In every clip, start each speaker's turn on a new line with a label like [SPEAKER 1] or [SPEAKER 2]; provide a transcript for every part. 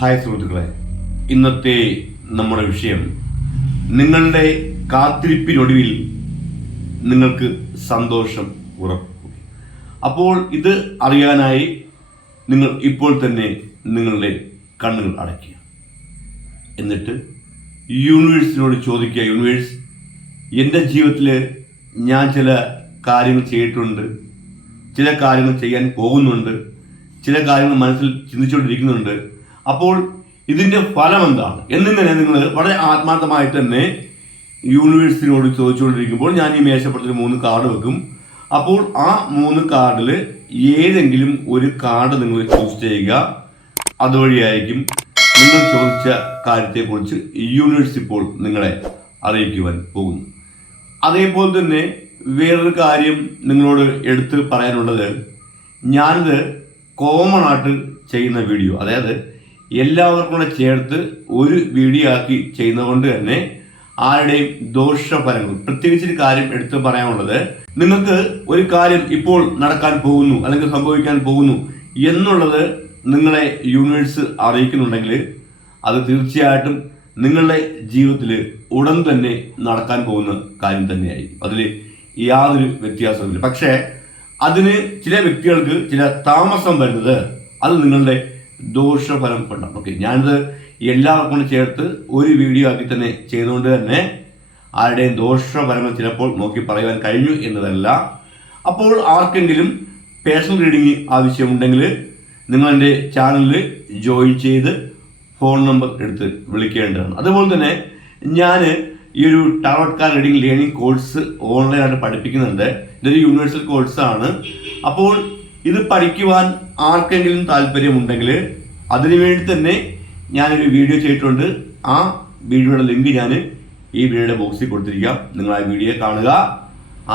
[SPEAKER 1] Hi സുഹൃത്തുക്കളെ. ഇന്നത്തെ നമ്മുടെ വിഷയം നിങ്ങളുടെ കാത്തിരിപ്പിനൊടുവിൽ നിങ്ങൾക്ക് സന്തോഷം ഉറപ്പും. അപ്പോൾ ഇത് അറിയാനായി നിങ്ങൾ ഇപ്പോൾ തന്നെ നിങ്ങളുടെ കണ്ണുകൾ അടയ്ക്കുക. എന്നിട്ട് യൂണിവേഴ്സിനോട് ചോദിക്കുക യൂണിവേഴ്സ് എന്റെ ജീവിതത്തിൽ ഞാൻ ചില കാര്യങ്ങൾ ചെയ്തിട്ടുണ്ട് ചില കാര്യങ്ങൾ ചെയ്യാൻ പോകുന്നുണ്ട് ചില കാര്യങ്ങൾ മനസ്സിൽ ചിന്തിച്ചുകൊണ്ടിരിക്കുന്നുണ്ട് അപ്പോൾ ഇതിന്റെ ഫലം എന്താണ്? എന്നിങ്ങനെ നിങ്ങൾ വളരെ ആത്മാർത്ഥമായി തന്നെ യൂണിവേഴ്സിനോട് ചോദിച്ചുകൊണ്ടിരിക്കുമ്പോൾ ഞാൻ ഈ മേശപ്പുറത്തിൽ മൂന്ന് കാർഡ് വെക്കും. അപ്പോൾ ആ മൂന്ന് കാർഡിൽ ഏതെങ്കിലും ഒരു കാർഡ് നിങ്ങൾ ചൂസ് ചെയ്യുക. അതുവഴിയായിരിക്കും നിങ്ങൾ ചോദിച്ച കാര്യത്തെക്കുറിച്ച് യൂണിവേഴ്സ് ഇപ്പോൾ നിങ്ങളെ അറിയിക്കുവാൻ പോകുന്നു. അതേപോലെ തന്നെ വേറൊരു കാര്യം നിങ്ങളോട് എടുത്ത് പറയാനുള്ളത് ഞാനിത് കോമൺ ആയിട്ട് ചെയ്യുന്ന വീഡിയോ അതായത് എല്ലാവർക്കും കൂടെ ചേർത്ത് ഒരു വീഡിയോ ആക്കി ചെയ്യുന്നതുകൊണ്ട് തന്നെ ആരുടെയും ദോഷഫലങ്ങൾ പ്രത്യേകിച്ച് ഒരു കാര്യം എടുത്ത് പറയാനുള്ളത് നിങ്ങൾക്ക് ഒരു കാര്യം ഇപ്പോൾ നടക്കാൻ പോകുന്നു അല്ലെങ്കിൽ സംഭവിക്കാൻ പോകുന്നു എന്നുള്ളത് നിങ്ങളെ യൂണിവേഴ്സ് അറിയിക്കുന്നുണ്ടെങ്കിൽ അത് തീർച്ചയായിട്ടും നിങ്ങളുടെ ജീവിതത്തിൽ ഉടൻ തന്നെ നടക്കാൻ പോകുന്ന കാര്യം തന്നെയായിരിക്കും. അതിൽ യാതൊരു വ്യത്യാസവുമില്ല. പക്ഷേ അതിന് ചില വ്യക്തികൾക്ക് ചില താമസം വരുന്നത് അത് നിങ്ങളുടെ ദോഷഫലം കൊണ്ടാണ് ഓക്കെ ഞാനിത് എല്ലാവർക്കും ചേർത്ത് ഒരു വീഡിയോ ആക്കി തന്നെ ചെയ്തുകൊണ്ട് തന്നെ ആരുടെയും ദോഷഫലങ്ങൾ ചിലപ്പോൾ നോക്കി പറയുവാൻ കഴിഞ്ഞു എന്നതല്ല. അപ്പോൾ ആർക്കെങ്കിലും പേഴ്സണൽ റീഡിംഗ് ആവശ്യമുണ്ടെങ്കിൽ നിങ്ങൾ എന്റെ ചാനലിൽ ജോയിൻ ചെയ്ത് ഫോൺ നമ്പർ എടുത്ത് വിളിക്കേണ്ടതാണ്. അതുപോലെ തന്നെ ഞാൻ ഈ ഒരു tarot card reading learning course ഓൺലൈനായിട്ട് പഠിപ്പിക്കുന്നുണ്ട്. ഇതൊരു യൂണിവേഴ്സൽ കോഴ്സാണ് അപ്പോൾ ഇത് പഠിക്കുവാൻ ആർക്കെങ്കിലും താല്പര്യമുണ്ടെങ്കിൽ അതിനുവേണ്ടി തന്നെ ഞാനൊരു വീഡിയോ ചെയ്തിട്ടുണ്ട്. ആ വീഡിയോയുടെ ലിങ്ക് ഞാൻ ഈ വീഡിയോയുടെ ബോക്സിൽ കൊടുത്തിരിക്കാം. നിങ്ങൾ ആ വീഡിയോ കാണുക.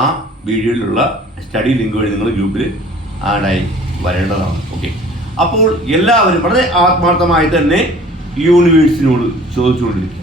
[SPEAKER 1] ആ വീഡിയോയിലുള്ള സ്റ്റഡി ലിങ്ക് വഴി നിങ്ങൾ ഗ്രൂപ്പിൽ ആഡായി വരേണ്ടതാണ്. ഓക്കെ അപ്പോൾ എല്ലാവരും വളരെ ആത്മാർത്ഥമായി തന്നെ യൂണിവേഴ്സിനോട് ചോദിച്ചുകൊണ്ടിരിക്കുക.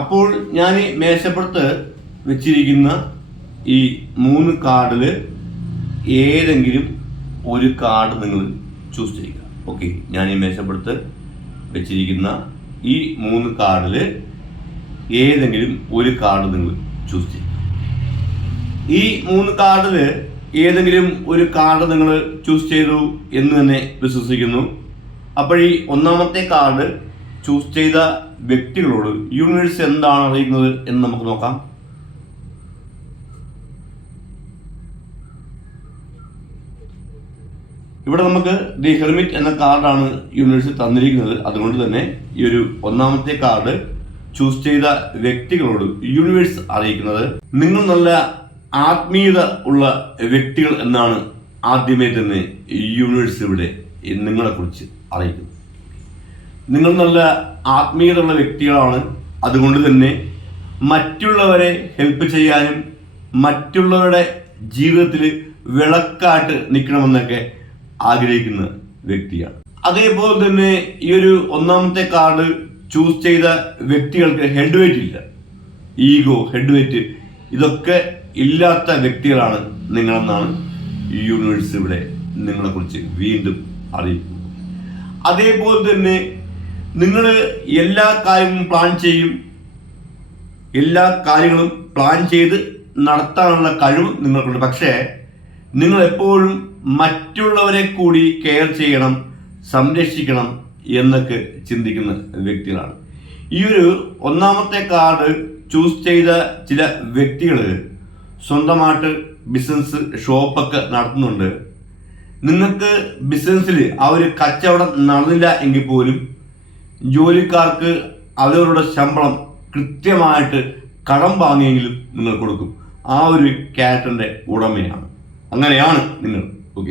[SPEAKER 1] അപ്പോൾ ഞാൻ മേശപ്പുറത്ത് വെച്ചിരിക്കുന്ന ഈ മൂന്ന് കാർഡിൽ ഏതെങ്കിലും ഒരു കാർഡ് നിങ്ങൾ ചൂസ് ചെയ്യുക. ഓക്കെ ഞാൻ ഈ മേശപ്പുറത്ത് വെച്ചിരിക്കുന്ന ഈ മൂന്ന് കാർഡിൽ ഏതെങ്കിലും ഒരു കാർഡ് നിങ്ങൾ ചൂസ് ചെയ്യുക. ഈ മൂന്ന് കാർഡിൽ ഏതെങ്കിലും ഒരു കാർഡ് നിങ്ങൾ ചൂസ് ചെയ്തു എന്ന് തന്നെ വിശ്വസിക്കുന്നു. അപ്പോൾ ഈ ഒന്നാമത്തെ കാർഡ് ചൂസ് ചെയ്ത വ്യക്തികളോട് യൂണിവേഴ്സ് എന്താണ് അറിയുന്നത് എന്ന് നമുക്ക് നോക്കാം. ഇവിടെ നമുക്ക് ദി ഹെർമിറ്റ് എന്ന കാർഡാണ് യൂണിവേഴ്സ് തന്നിരിക്കുന്നത്. അതുകൊണ്ട് തന്നെ ഈ ഒരു ഒന്നാമത്തെ കാർഡ് ചൂസ് ചെയ്ത വ്യക്തികളോട് യൂണിവേഴ്സ് അറിയിക്കുന്നത്. നിങ്ങൾ നല്ല ആത്മീയത ഉള്ള വ്യക്തികൾ എന്നാണ് ആദ്യമേ തന്നെ യൂണിവേഴ്സ് ഇവിടെ നിങ്ങളെ കുറിച്ച് അറിയിക്കുന്നത്. നിങ്ങൾ നല്ല ആത്മീയതയുള്ള വ്യക്തികളാണ്. അതുകൊണ്ട് തന്നെ മറ്റുള്ളവരെ ഹെൽപ്പ് ചെയ്യാനും മറ്റുള്ളവരുടെ ജീവിതത്തിൽ വിളക്കായിട്ട് നിൽക്കണമെന്നൊക്കെ ആഗ്രഹിക്കുന്ന വ്യക്തിയാണ്. അതേപോലെ തന്നെ ഈ ഒരു ഒന്നാമത്തെ കാർഡ് ചൂസ് ചെയ്ത വ്യക്തികൾക്ക് ഹെഡ് വെയിറ്റ് ഇല്ല. ഈഗോ ഹെഡ് വെയിറ്റ് ഇതൊക്കെ ഇല്ലാത്ത വ്യക്തികളാണ് നിങ്ങളെന്നാണ് യൂണിവേഴ്സ് ഇവിടെ നിങ്ങളെക്കുറിച്ച് വീണ്ടും അറിയിക്കുന്നത്. അതേപോലെ തന്നെ നിങ്ങൾ എല്ലാ കാര്യവും പ്ലാൻ ചെയ്യും. എല്ലാ കാര്യങ്ങളും പ്ലാൻ ചെയ്ത് നടത്താനുള്ള കഴിവ് നിങ്ങൾക്കുണ്ട്. പക്ഷേ നിങ്ങൾ എപ്പോഴും മറ്റുള്ളവരെ കൂടി കെയർ ചെയ്യണം സംരക്ഷിക്കണം എന്നൊക്കെ ചിന്തിക്കുന്ന വ്യക്തികളാണ്. ഈ ഒരു ഒന്നാമത്തെ കാർഡ് ചൂസ് ചെയ്ത ചില വ്യക്തികൾ സ്വന്തമായിട്ട് ബിസിനസ് ഷോപ്പൊക്കെ നടത്തുന്നുണ്ട്. നിങ്ങൾക്ക് ബിസിനസ്സിൽ ആ ഒരു കച്ചവടം നടന്നില്ല എങ്കിൽ പോലും ജോലിക്കാർക്ക് അവരവരുടെ ശമ്പളം കൃത്യമായിട്ട് കടം വാങ്ങിയെങ്കിലും നിങ്ങൾ കൊടുക്കും. ആ ഒരു ക്യാരക്ടറിന്റെ ഉടമയാണ്. അങ്ങനെയാണ് നിങ്ങൾ. ഓക്കെ.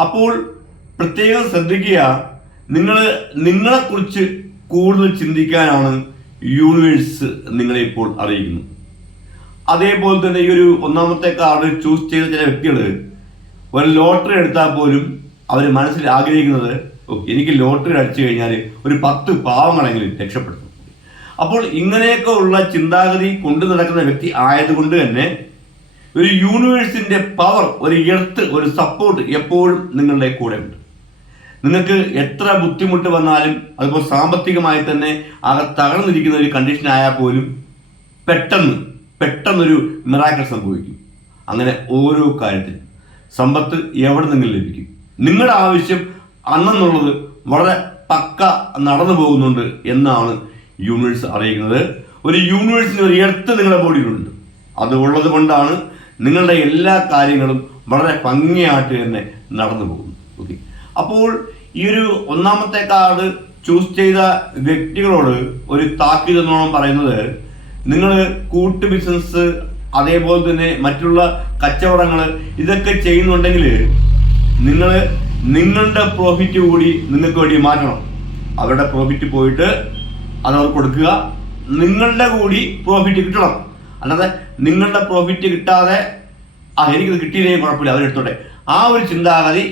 [SPEAKER 1] അപ്പോൾ പ്രത്യേകം ശ്രദ്ധിക്കുക നിങ്ങൾ നിങ്ങളെക്കുറിച്ച് കൂടുതൽ ചിന്തിക്കാനാണ് യൂണിവേഴ്സ് നിങ്ങളെ ഇപ്പോൾ അറിയിക്കുന്നത്. അതേപോലെ തന്നെ ഈ ഒരു ഒന്നാമത്തെ കാർഡ് ചൂസ് ചെയ്ത ചില വ്യക്തികൾ ഒരു ലോട്ടറി എടുത്താൽ പോലും അവർ മനസ്സിൽ ആഗ്രഹിക്കുന്നത് "ഓ, എനിക്ക് ലോട്ടറി അടിച്ചു കഴിഞ്ഞാൽ ഒരു പത്ത് പാവങ്ങളെങ്കിലും രക്ഷപ്പെടുത്തും. അപ്പോൾ ഇങ്ങനെയൊക്കെ ഉള്ള ചിന്താഗതി കൊണ്ടു നടക്കുന്ന വ്യക്തി ആയതുകൊണ്ട് തന്നെ ഒരു യൂണിവേഴ്സിന്റെ പവർ ഒരു എർത്ത് ഒരു സപ്പോർട്ട് എപ്പോഴും നിങ്ങളുടെ കൂടെ ഉണ്ട്. നിങ്ങൾക്ക് എത്ര ബുദ്ധിമുട്ട് വന്നാലും അതുപോലെ സാമ്പത്തികമായി തന്നെ ആകെ തകർന്നിരിക്കുന്ന ഒരു കണ്ടീഷൻ ആയാൽ പോലും പെട്ടെന്ന് പെട്ടെന്നൊരു മിറാക്കൽ സംഭവിക്കും. അങ്ങനെ ഓരോ കാര്യത്തിലും സമ്പത്ത് എവിടെ നിന്നെങ്കിലും ലഭിക്കും. നിങ്ങളുടെ ആവശ്യം അന്നെന്നുള്ളത് വളരെ പക്ക നടന്നു പോകുന്നുണ്ട് എന്നാണ് യൂണിവേഴ്സ് അറിയിക്കുന്നത്. ഒരു യൂണിവേഴ്സിന് ഒരു എർത്ത് നിങ്ങളുടെ ബോഡിയിലുണ്ട്. അത് ഉള്ളത് കൊണ്ടാണ് നിങ്ങളുടെ എല്ലാ കാര്യങ്ങളും വളരെ ഭംഗിയായിട്ട് തന്നെ നടന്നു പോകുന്നു ഓക്കെ അപ്പോൾ ഈ ഒരു ഒന്നാമത്തെ കാർഡ് ചൂസ് ചെയ്ത വ്യക്തികളോട് ഒരു താക്കീത് എന്നോണം പറയുന്നത് നിങ്ങൾ കൂട്ട് ബിസിനസ് അതേപോലെ തന്നെ മറ്റുള്ള കച്ചവടങ്ങൾ ഇതൊക്കെ ചെയ്യുന്നുണ്ടെങ്കിൽ നിങ്ങൾ നിങ്ങളുടെ പ്രോഫിറ്റ് കൂടി നിങ്ങൾക്ക് വേണ്ടി മാറ്റണം. അവരുടെ പ്രോഫിറ്റ് പോയിട്ട് അത് അവർക്ക് കൊടുക്കുക. നിങ്ങളുടെ കൂടി പ്രോഫിറ്റ് കിട്ടണം. അല്ലാതെ നിങ്ങളുടെ പ്രോഫിറ്റ് കിട്ടാതെ ആ എനിക്കത് കിട്ടിയില്ലെങ്കിൽ കുഴപ്പമില്ല അവരെടുത്തോട്ടെ ആ ഒരു ചിന്താഗതി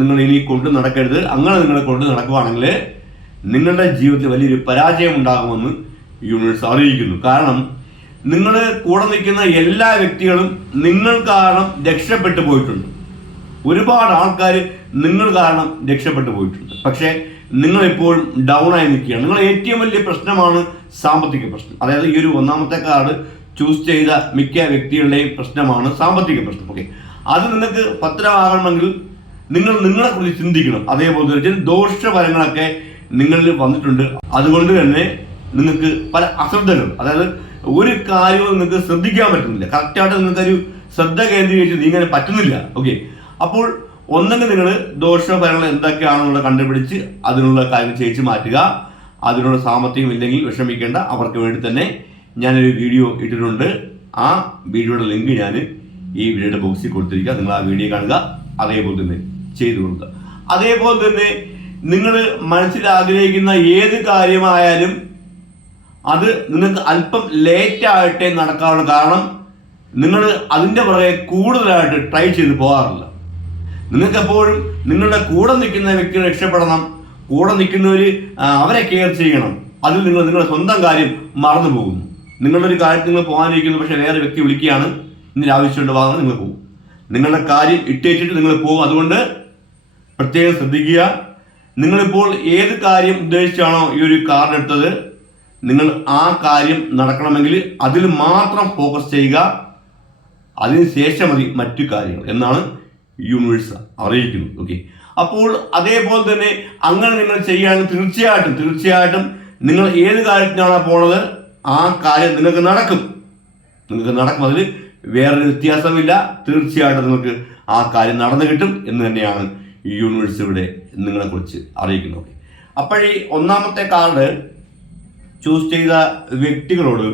[SPEAKER 1] നിങ്ങൾ ഇനി കൊണ്ട് നടക്കരുത്. അങ്ങനെ നിങ്ങൾ കൊണ്ട് നടക്കുവാണെങ്കിൽ നിങ്ങളുടെ ജീവിതത്തിൽ വലിയൊരു പരാജയം ഉണ്ടാകുമെന്ന് യൂണിവേഴ്സ് അറിയിക്കുന്നു. കാരണം നിങ്ങൾ കൂടെ നിൽക്കുന്ന എല്ലാ വ്യക്തികളും നിങ്ങൾ കാരണം രക്ഷപ്പെട്ടു പോയിട്ടുണ്ട്. ഒരുപാട് ആൾക്കാർ നിങ്ങൾ കാരണം രക്ഷപ്പെട്ടു പോയിട്ടുണ്ട്. പക്ഷേ നിങ്ങൾ എപ്പോഴും ഡൗൺ ആയി നിൽക്കുകയാണ്. നിങ്ങൾ ഏറ്റവും വലിയ പ്രശ്നമാണ് സാമ്പത്തിക പ്രശ്നം. അതായത് ഈ ഒരു ഒന്നാമത്തെ കാർഡ് ചൂസ് ചെയ്ത മിക്ക വ്യക്തികളുടെയും പ്രശ്നമാണ് സാമ്പത്തിക പ്രശ്നം. ഓക്കെ അത് നിങ്ങൾക്ക് പത്രമാകണമെങ്കിൽ നിങ്ങൾ നിങ്ങളെ കുറിച്ച് ചിന്തിക്കണം. അതേപോലെ തന്നെ ദോഷഫലങ്ങളൊക്കെ നിങ്ങളിൽ വന്നിട്ടുണ്ട്. അതുകൊണ്ട് തന്നെ നിങ്ങൾക്ക് പല അശ്രദ്ധകൾ അതായത് ഒരു കാര്യവും നിങ്ങൾക്ക് ശ്രദ്ധിക്കാൻ പറ്റുന്നില്ല. കറക്റ്റായിട്ട് നിങ്ങൾക്കൊരു ശ്രദ്ധ കേന്ദ്രീകരിച്ച് നീങ്ങാൻ പറ്റുന്നില്ല. ഓക്കെ അപ്പോൾ ഒന്നെങ്കിൽ നിങ്ങൾ ദോഷഫലങ്ങൾ എന്തൊക്കെയാണെന്നുള്ളത് കണ്ടുപിടിച്ച് അതിനുള്ള കാര്യം ചെയ്യിച്ച് മാറ്റുക. അതിനുള്ള സാമ്പത്തികം ഇല്ലെങ്കിൽ വിഷമിക്കേണ്ട. അവർക്ക് വേണ്ടി തന്നെ ഞാനൊരു വീഡിയോ ഇട്ടിട്ടുണ്ട്. ആ വീഡിയോയുടെ ലിങ്ക് ഞാൻ ഈ വീഡിയോയുടെ ബോക്സിൽ കൊടുത്തിരിക്കുക നിങ്ങൾ ആ വീഡിയോ കാണുക. അതേപോലെ തന്നെ ചെയ്തു കൊടുക്കുക. അതേപോലെ തന്നെ നിങ്ങൾ മനസ്സിൽ ആഗ്രഹിക്കുന്ന ഏത് കാര്യമായാലും അത് നിങ്ങൾക്ക് അല്പം ലേറ്റായിട്ടേ നടക്കാനുള്ള കാരണം നിങ്ങൾ അതിന്റെ പുറകെ കൂടുതലായിട്ട് ട്രൈ ചെയ്ത് പോകാറില്ല. നിങ്ങൾക്ക് എപ്പോഴും നിങ്ങളുടെ കൂടെ നിൽക്കുന്ന വ്യക്തി രക്ഷപ്പെടണം. കൂടെ നിൽക്കുന്നവർ അവരെ കെയർ ചെയ്യണം. അതിൽ നിങ്ങൾ നിങ്ങളുടെ സ്വന്തം കാര്യം മറന്നു പോകുന്നു. നിങ്ങളുടെ ഒരു കാര്യത്തിൽ നിങ്ങൾ പോകാനിരിക്കുന്നു പക്ഷേ വേറെ വ്യക്തി വിളിക്കുകയാണ്. ഇന്നൊരു ആവശ്യമുണ്ട് വാങ്ങാൻ നിങ്ങൾ പോകും. നിങ്ങളുടെ കാര്യം ഇട്ടേറ്റിട്ട് നിങ്ങൾ പോകും. അതുകൊണ്ട് പ്രത്യേകം ശ്രദ്ധിക്കുക. നിങ്ങളിപ്പോൾ ഏത് കാര്യം ഉദ്ദേശിച്ചാണോ ഈ ഒരു കാർഡ് എടുത്തത് നിങ്ങൾ ആ കാര്യം നടക്കണമെങ്കിൽ അതിൽ മാത്രം ഫോക്കസ് ചെയ്യുക. അതിനുശേഷം മതി മറ്റു കാര്യങ്ങൾ. എന്നാണ് യൂണിവേഴ്സ് അറിയിക്കുന്നു ഓക്കെ അപ്പോൾ അതേപോലെ തന്നെ അങ്ങനെ നിങ്ങൾ ചെയ്യുകയാണെങ്കിൽ തീർച്ചയായിട്ടും തീർച്ചയായിട്ടും നിങ്ങൾ ഏത് കാര്യത്തിനാണോ പോണത് ആ കാര്യം നിങ്ങൾക്ക് നടക്കും. നിങ്ങൾക്ക് നടക്കും. അതിൽ വേറൊരു വ്യത്യാസമില്ല തീർച്ചയായിട്ടും നിങ്ങൾക്ക് ആ കാര്യം നടന്നു കിട്ടും എന്ന് തന്നെയാണ് ഈ യൂണിവേഴ്സ് ഇവിടെ നിങ്ങളെക്കുറിച്ച് അറിയിക്കുന്നത് അപ്പോഴീ ഒന്നാമത്തെ കാർഡ് ചൂസ് ചെയ്ത വ്യക്തികളോട്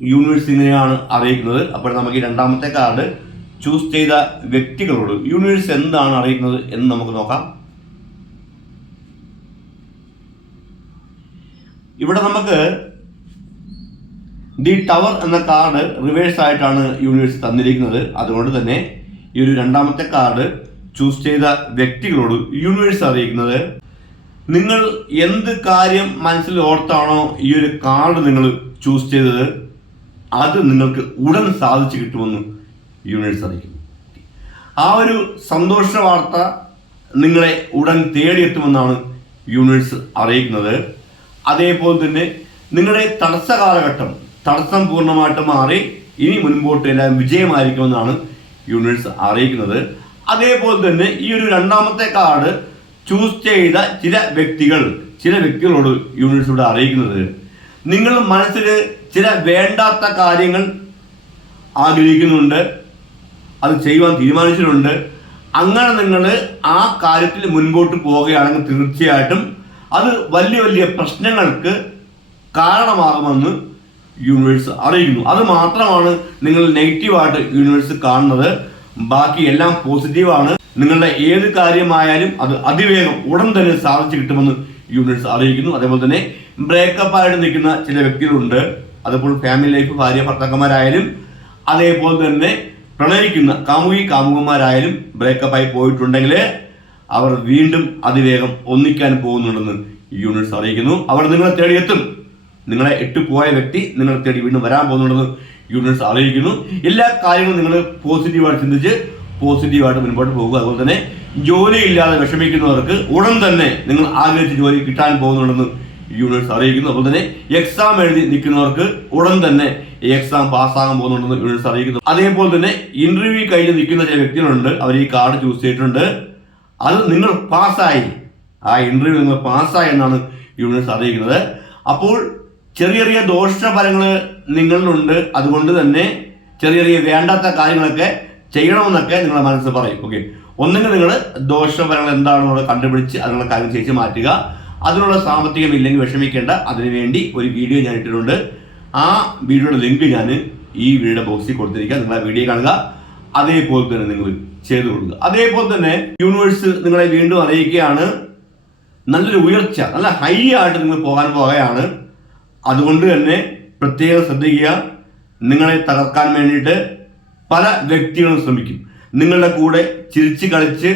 [SPEAKER 1] യൂണിവേഴ്സ് ഇങ്ങനെയാണ് അറിയിക്കുന്നത്. അപ്പോൾ നമുക്ക് രണ്ടാമത്തെ കാർഡ് ചൂസ് ചെയ്ത വ്യക്തികളോട് യൂണിവേഴ്സ് എന്താണ് അറിയുന്നത് എന്ന് നമുക്ക് നോക്കാം. ഇവിടെ നമുക്ക് ദി ടവർ എന്ന കാർഡ് റിവേഴ്സ് ആയിട്ടാണ് യൂണിവേഴ്സ് തന്നിരിക്കുന്നത്. അതുകൊണ്ട് തന്നെ ഈ ഒരു രണ്ടാമത്തെ കാർഡ് ചൂസ് ചെയ്ത വ്യക്തികളോട് യൂണിവേഴ്സ് അറിയിക്കുന്നത്. നിങ്ങൾ എന്ത് കാര്യം മനസ്സിൽ ഓർത്താണോ ഈ ഒരു കാർഡ് നിങ്ങൾ ചൂസ് ചെയ്തത് അത് നിങ്ങൾക്ക് ഉടൻ സാധിച്ചു കിട്ടുമെന്ന് യൂണിവേഴ്സ് അറിയിക്കുന്നു ആ ഒരു സന്തോഷ വാർത്ത നിങ്ങളെ ഉടൻ തേടിയെത്തുമെന്നാണ് യൂണിവേഴ്സ് അറിയിക്കുന്നത്. അതേപോലെ തന്നെ നിങ്ങളുടെ തടസ്സ കാലഘട്ടം തടസ്സം പൂർണമായിട്ട് മാറി ഇനി മുൻപോട്ട് എല്ലാം വിജയമായിരിക്കുമെന്നാണ് യൂണിവേഴ്സ് അറിയിക്കുന്നത്. അതേപോലെ തന്നെ ഈ ഒരു രണ്ടാമത്തെ കാർഡ് ചൂസ് ചെയ്ത ചില വ്യക്തികൾ ചില വ്യക്തികളോട് യൂണിവേഴ്സ് ഇവിടെ അറിയിക്കുന്നത്. നിങ്ങൾ മനസ്സിൽ ചില വേണ്ടാത്ത കാര്യങ്ങൾ ആഗ്രഹിക്കുന്നുണ്ട്. അത് ചെയ്യുവാൻ തീരുമാനിച്ചിട്ടുണ്ട്. അങ്ങനെ നിങ്ങൾ ആ കാര്യത്തിൽ മുൻപോട്ട് പോവുകയാണെങ്കിൽ തീർച്ചയായിട്ടും അത് വലിയ വലിയ പ്രശ്നങ്ങൾക്ക് കാരണമാകുമെന്ന് യൂണിവേഴ്സ് അറിയിക്കുന്നു അത് മാത്രമാണ് നിങ്ങൾ നെഗറ്റീവായിട്ട് യൂണിവേഴ്സ് കാണുന്നത്. ബാക്കി എല്ലാം പോസിറ്റീവാണ് നിങ്ങളുടെ ഏത് കാര്യമായാലും അത് അതിവേഗം ഉടൻ തന്നെ സാധിച്ചു കിട്ടുമെന്ന് യൂണിവേഴ്സ് അറിയിക്കുന്നു. അതേപോലെ തന്നെ ബ്രേക്കപ്പ് ആയിട്ട് നിൽക്കുന്ന ചില വ്യക്തികളുണ്ട്. അതിപ്പോൾ ഫാമിലി ലൈഫ് ഭാര്യ ഭർത്താക്കന്മാരായാലും അതേപോലെ തന്നെ പ്രണയിക്കുന്ന കാമുകി കാമുകന്മാരായാലും ബ്രേക്കപ്പ് ആയി പോയിട്ടുണ്ടെങ്കിൽ അവർ വീണ്ടും അതിവേഗം ഒന്നിക്കാൻ പോകുന്നുണ്ടെന്ന് യൂണിറ്റ്സ് അറിയിക്കുന്നു. അവർ നിങ്ങളെ തേടി എത്തും. നിങ്ങളെ ഇട്ടു പോയ വ്യക്തി നിങ്ങളെ തേടി വീണ്ടും വരാൻ പോകുന്നുണ്ടെന്ന് യൂണിറ്റ്സ് അറിയിക്കുന്നു. എല്ലാ കാര്യങ്ങളും നിങ്ങൾ പോസിറ്റീവായിട്ട് ചിന്തിച്ച് പോസിറ്റീവായിട്ട് മുൻപോട്ട് പോകുക. അതുപോലെ തന്നെ ജോലിയില്ലാതെ വിഷമിക്കുന്നവർക്ക് ഉടൻ തന്നെ നിങ്ങൾ ആഗ്രഹിച്ച ജോലി കിട്ടാൻ പോകുന്നുണ്ടെന്ന് യൂണിവേഴ്സ് അറിയിക്കുന്നു. അതുപോലെ തന്നെ എക്സാം എഴുതി നിൽക്കുന്നവർക്ക് ഉടൻ തന്നെ എക്സാം പാസ്സാകാൻ പോകുന്നുണ്ടെന്ന് യൂണിവേഴ്സ് അറിയിക്കുന്നു. അതേപോലെ തന്നെ ഇന്റർവ്യൂ കഴിഞ്ഞ് നിൽക്കുന്ന ചില വ്യക്തികളുണ്ട്. അവർ ഈ കാർഡ് ചൂസ് ചെയ്തിട്ടുണ്ട്. അത് നിങ്ങൾ പാസ്സായി ആ ഇന്റർവ്യൂ നിങ്ങൾ പാസ്സായി എന്നാണ് യൂണിവേഴ്സ് അറിയിക്കുന്നത്. അപ്പോൾ ചെറിയ ചെറിയ ദോഷഫലങ്ങൾ നിങ്ങളിലുണ്ട്. അതുകൊണ്ട് തന്നെ ചെറിയ ചെറിയ വേണ്ടാത്ത കാര്യങ്ങളൊക്കെ ചെയ്യണമെന്നൊക്കെ നിങ്ങളുടെ മനസ്സിൽ പറയും. ഓക്കെ ഒന്നെങ്കിൽ നിങ്ങൾ ദോഷഫലങ്ങൾ എന്താണെന്നുള്ളത് കണ്ടുപിടിച്ച് അതിനുള്ള കാര്യം ചെയ്ത് മാറ്റുക. അതിനുള്ള സാമ്പത്തികം ഇല്ലെങ്കിൽ വിഷമിക്കേണ്ട. അതിനുവേണ്ടി ഒരു വീഡിയോ ഞാൻ ഇട്ടിട്ടുണ്ട്. ആ വീഡിയോയുടെ ലിങ്ക് ഞാൻ ഈ വീഡിയോ ബോക്സിൽ കൊടുത്തിരിക്കുക നിങ്ങൾ ആ വീഡിയോ കാണുക. അതേപോലെ തന്നെ നിങ്ങൾ ചെയ്തു കൊടുക്കുക. അതേപോലെ തന്നെ യൂണിവേഴ്സ് നിങ്ങളെ വീണ്ടും അറിയിക്കുകയാണ്. നല്ലൊരു ഉയർച്ച നല്ല ഹൈ ആയിട്ട് നിങ്ങൾ പോകാൻ പോകുകയാണ് അതുകൊണ്ട് തന്നെ പ്രത്യേകം ശ്രദ്ധിക്കുക. നിങ്ങളെ തകർക്കാൻ വേണ്ടിയിട്ട് പല വ്യക്തികളും ശ്രമിക്കും. നിങ്ങളുടെ കൂടെ ചിരിച്ച് കളിച്ച്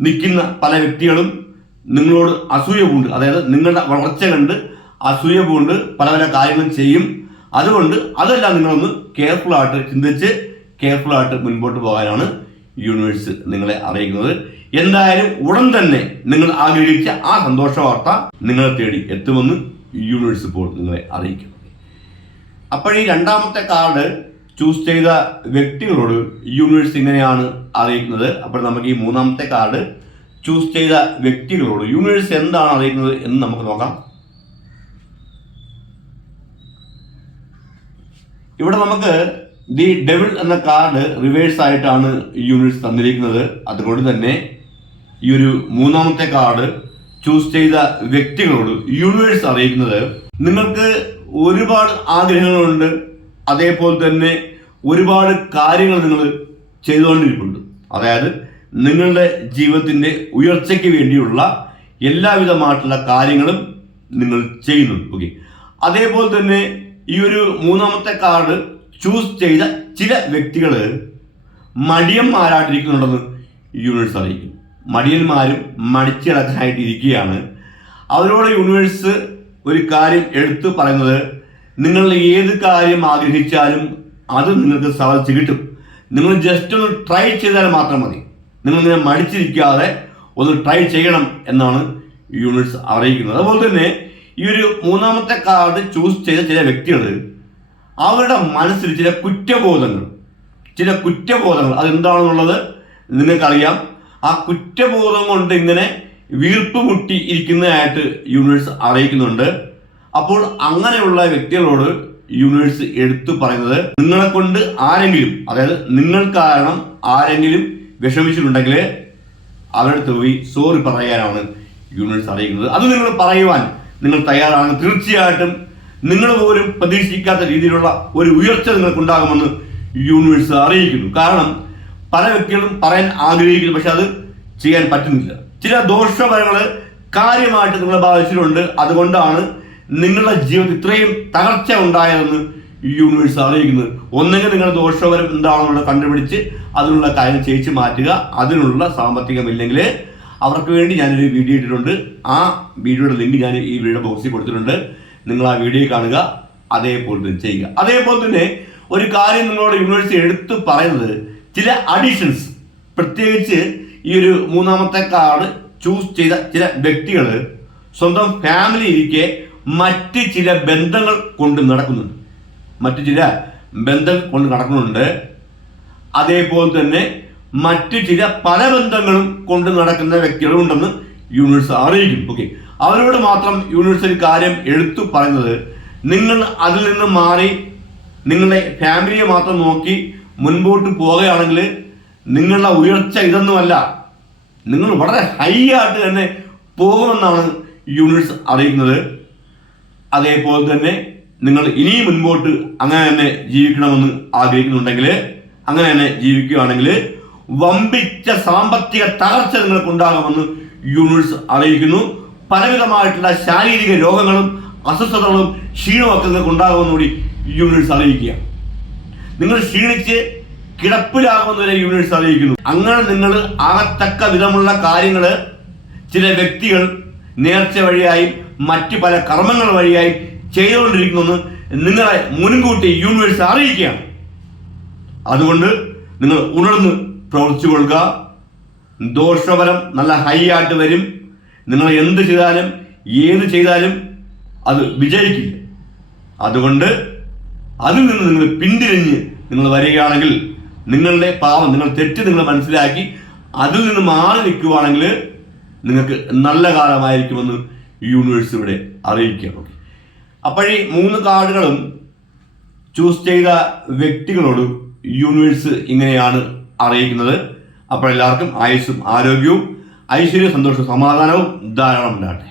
[SPEAKER 1] നിൽക്കുന്ന പല വ്യക്തികളും നിങ്ങളോട് അസൂയ കൊണ്ട് അതായത് നിങ്ങളുടെ വളർച്ച കണ്ട് അസൂയ പൂണ്ട് പല പല കാര്യങ്ങൾ ചെയ്യും. അതുകൊണ്ട് അതെല്ലാം നിങ്ങളൊന്ന് കെയർഫുൾ ആയിട്ട് ചിന്തിച്ച് കെയർഫുൾ ആയിട്ട് മുൻപോട്ട് പോകാനാണ് യൂണിവേഴ്സ് നിങ്ങളെ അറിയിക്കുന്നത്. എന്തായാലും ഉടൻ തന്നെ നിങ്ങൾ ആഗ്രഹിച്ച ആ സന്തോഷ വാർത്ത നിങ്ങളെ തേടി എത്തുമെന്ന് യൂണിവേഴ്സ് ഇപ്പോൾ നിങ്ങളെ അറിയിക്കും അപ്പോൾ ഈ രണ്ടാമത്തെ കാർഡ് ചൂസ് ചെയ്ത വ്യക്തികളോട് യൂണിവേഴ്സ് ഇങ്ങനെയാണ് അറിയിക്കുന്നത്. അപ്പോൾ നമുക്ക് ഈ മൂന്നാമത്തെ കാർഡ് ചൂസ് ചെയ്ത വ്യക്തികളോട് യൂണിവേഴ്സ് എന്താണ് അറിയിക്കുന്നത് എന്ന് നമുക്ക് നോക്കാം. ഇവിടെ നമുക്ക് ദി ഡെവിൾ എന്ന കാർഡ് റിവേഴ്സ് ആയിട്ടാണ് യൂണിവേഴ്സ് തന്നിരിക്കുന്നത്. അതുകൊണ്ട് തന്നെ ഈ ഒരു മൂന്നാമത്തെ കാർഡ് ചൂസ് ചെയ്ത വ്യക്തികളോട് യൂണിവേഴ്സ് അറിയിക്കുന്നത് നിങ്ങൾക്ക് ഒരുപാട് ആഗ്രഹങ്ങളുണ്ട്. അതേപോലെ തന്നെ ഒരുപാട് കാര്യങ്ങൾ നിങ്ങൾ ചെയ്തുകൊണ്ടിരിക്കുന്നുണ്ട് അതായത് നിങ്ങളുടെ ജീവിതത്തിന്റെ ഉയർച്ചയ്ക്ക് വേണ്ടിയുള്ള എല്ലാവിധമായിട്ടുള്ള കാര്യങ്ങളും നിങ്ങൾ ചെയ്യുന്നുണ്ട്. ഓക്കെ അതേപോലെ തന്നെ ഈ ഒരു മൂന്നാമത്തെ കാർഡ് ചൂസ് ചെയ്ത ചില വ്യക്തികൾ മടിയന്മാരായിട്ടിരിക്കുന്നുണ്ടെന്ന് യൂണിവേഴ്സ് അറിയിക്കും. മടിയന്മാരും മടിച്ചിടക്കാനായിട്ട് ഇരിക്കുകയാണ് അവരോട് യൂണിവേഴ്സ് ഒരു കാര്യം എടുത്തു പറയുന്നത് നിങ്ങൾ ഏത് കാര്യം ആഗ്രഹിച്ചാലും അത് നിങ്ങൾക്ക് സാധിച്ചു കിട്ടും. നിങ്ങൾ ജസ്റ്റ് ഒന്ന് ട്രൈ ചെയ്താൽ മാത്രം മതി. നിങ്ങൾ ഇങ്ങനെ മടിച്ചിരിക്കാതെ ഒന്ന് ട്രൈ ചെയ്യണം എന്നാണ് യൂണിവേഴ്സ് അറിയിക്കുന്നത്. അതുപോലെ തന്നെ ഈ ഒരു മൂന്നാമത്തെ കാർഡ് ചൂസ് ചെയ്ത ചില വ്യക്തികൾ അവരുടെ മനസ്സിൽ ചില കുറ്റബോധങ്ങൾ ചില കുറ്റബോധങ്ങൾ. അതെന്താണെന്നുള്ളത് നിങ്ങൾക്കറിയാം. ആ കുറ്റബോധം കൊണ്ട് ഇങ്ങനെ വീർപ്പ് മുട്ടി ഇരിക്കുന്നതായിട്ട് യൂണിവേഴ്സ് അറിയിക്കുന്നുണ്ട്. അപ്പോൾ അങ്ങനെയുള്ള വ്യക്തികളോട് യൂണിവേഴ്സ് എടുത്തു പറയുന്നത് നിങ്ങളെ കൊണ്ട് ആരെങ്കിലും അതായത് നിങ്ങൾ കാരണം ആരെങ്കിലും വിഷമിച്ചിട്ടുണ്ടെങ്കിൽ അവരുടെ പോയി സോറി പറയാനാണ് യൂണിവേഴ്സ് അറിയിക്കുന്നത്. അത് നിങ്ങൾ പറയുവാൻ നിങ്ങൾ തയ്യാറാണ്. തീർച്ചയായിട്ടും നിങ്ങൾ പോലും പ്രതീക്ഷിക്കാത്ത രീതിയിലുള്ള ഒരു ഉയർച്ച നിങ്ങൾക്കുണ്ടാകുമെന്ന് യൂണിവേഴ്സ് അറിയിക്കുന്നു. കാരണം പല വ്യക്തികളും പറയാൻ ആഗ്രഹിക്കുന്നു പക്ഷെ അത് ചെയ്യാൻ പറ്റുന്നില്ല. ചില ദോഷഫലങ്ങൾ കാര്യമായിട്ട് നിങ്ങളെ ബാധിച്ചിട്ടുണ്ട്. അതുകൊണ്ടാണ് നിങ്ങളുടെ ജീവിതത്തിൽ ഇത്രയും തകർച്ച ഉണ്ടായതെന്ന് യൂണിവേഴ്സ് അറിയിക്കുന്നത് ഒന്നെങ്കിൽ നിങ്ങളുടെ ദോഷഫലം എന്താണെന്നുള്ളത് കണ്ടുപിടിച്ച് അതിനുള്ള കാര്യം ചെയ്യിച്ച് മാറ്റുക. അതിനുള്ള സാമ്പത്തികമില്ലെങ്കിൽ അവർക്ക് വേണ്ടി ഞാനൊരു വീഡിയോ ഇട്ടിട്ടുണ്ട്. ആ വീഡിയോയുടെ ലിങ്ക് ഞാൻ ഈ വീഡിയോ ബോക്സിൽ കൊടുത്തിട്ടുണ്ട്. നിങ്ങൾ ആ വീഡിയോ കാണുക. അതേപോലെ തന്നെ ചെയ്യുക. അതേപോലെ തന്നെ ഒരു കാര്യം നിങ്ങളോട് യൂണിവേഴ്സിറ്റി എടുത്തു പറയുന്നത് ചില അഡീഷൻസ് പ്രത്യേകിച്ച് ഈ ഒരു മൂന്നാമത്തെ കാർഡ് ചൂസ് ചെയ്ത ചില വ്യക്തികൾ സ്വന്തം ഫാമിലി ഇരിക്കെ മറ്റ് ചില ബന്ധങ്ങൾ കൊണ്ട് നടക്കുന്നുണ്ട്. മറ്റ് ചില ബന്ധങ്ങൾ കൊണ്ട് നടക്കുന്നുണ്ട്. അതേപോലെ തന്നെ മറ്റ് ചില പല ബന്ധങ്ങളും കൊണ്ട് നടക്കുന്ന വ്യക്തികളുണ്ടെന്ന് യൂണിവേഴ്സ് അറിയിക്കും. ഓക്കെ അവരോട് മാത്രം യൂണിവേഴ്സിൽ കാര്യം എടുത്തു പറയുന്നത് നിങ്ങൾ അതിൽ നിന്ന് മാറി നിങ്ങളുടെ ഫാമിലിയെ മാത്രം നോക്കി മുൻപോട്ട് പോവുകയാണെങ്കിൽ നിങ്ങളുടെ ഉയർച്ച ഇതൊന്നുമല്ല. നിങ്ങൾ വളരെ ഹൈ ആയിട്ട് തന്നെ പോകുമെന്നാണ് യൂണിവേഴ്സ് അറിയിക്കുന്നത്. അതേപോലെ തന്നെ നിങ്ങൾ ഇനിയും മുൻപോട്ട് അങ്ങനെ തന്നെ ജീവിക്കണമെന്ന് ആഗ്രഹിക്കുന്നുണ്ടെങ്കിൽ അങ്ങനെ തന്നെ ജീവിക്കുകയാണെങ്കിൽ വമ്പിച്ച സാമ്പത്തിക തകർച്ച നിങ്ങൾക്ക് ഉണ്ടാകുമെന്ന് യൂണിവേഴ്സ് അറിയിക്കുന്നു. പലവിധമായിട്ടുള്ള ശാരീരിക രോഗങ്ങളും അസ്വസ്ഥതകളും ക്ഷീണമൊക്കെ നിങ്ങൾക്ക് ഉണ്ടാകുമെന്ന് കൂടി യൂണിവേഴ്സ് അറിയിക്കുക. നിങ്ങൾ ക്ഷീണിച്ച് കിടപ്പിലാകുന്നവരെ യൂണിവേഴ്സ് അറിയിക്കുന്നു. അങ്ങനെ നിങ്ങൾ ആകത്തക്ക വിധമുള്ള കാര്യങ്ങൾ ചില വ്യക്തികൾ നേർച്ച വഴിയായും മറ്റ് പല കർമ്മങ്ങൾ വഴിയായി ചെയ്തുകൊണ്ടിരിക്കുമെന്ന് നിങ്ങളെ മുൻകൂട്ടി യൂണിവേഴ്സ് അറിയിക്കുകയാണ്. അതുകൊണ്ട് നിങ്ങൾ ഉണർന്ന് പ്രവർത്തിച്ചു കൊള്ളുക ദോഷഫലം നല്ല ഹൈ ആയിട്ട് വരും. നിങ്ങൾ എന്ത് ചെയ്താലും ഏത് ചെയ്താലും അത് വിജയിക്കില്ല. അതുകൊണ്ട് അതിൽ നിന്ന് നിങ്ങൾ പിന്തിരിഞ്ഞ് നിങ്ങൾ വരികയാണെങ്കിൽ നിങ്ങളുടെ പാവം നിങ്ങൾ തെറ്റ് നിങ്ങൾ മനസ്സിലാക്കി അതിൽ നിന്ന് മാറി നിൽക്കുകയാണെങ്കിൽ നിങ്ങൾക്ക് നല്ല കാലമായിരിക്കുമെന്ന് യൂണിവേഴ്സ് ഇവിടെ അറിയിക്കുക. അപ്പോൾ ഈ മൂന്ന് കാർഡുകളും ചൂസ് ചെയ്ത വ്യക്തികളോട് യൂണിവേഴ്സ് ഇങ്ങനെയാണ് അറിയിക്കുന്നത്. അപ്പോൾ എല്ലാവർക്കും ആയുസ്സും ആരോഗ്യവും ഐശ്വര്യ സന്തോഷവും സമാധാനവും ധാരാളം ഉണ്ടാകട്ടെ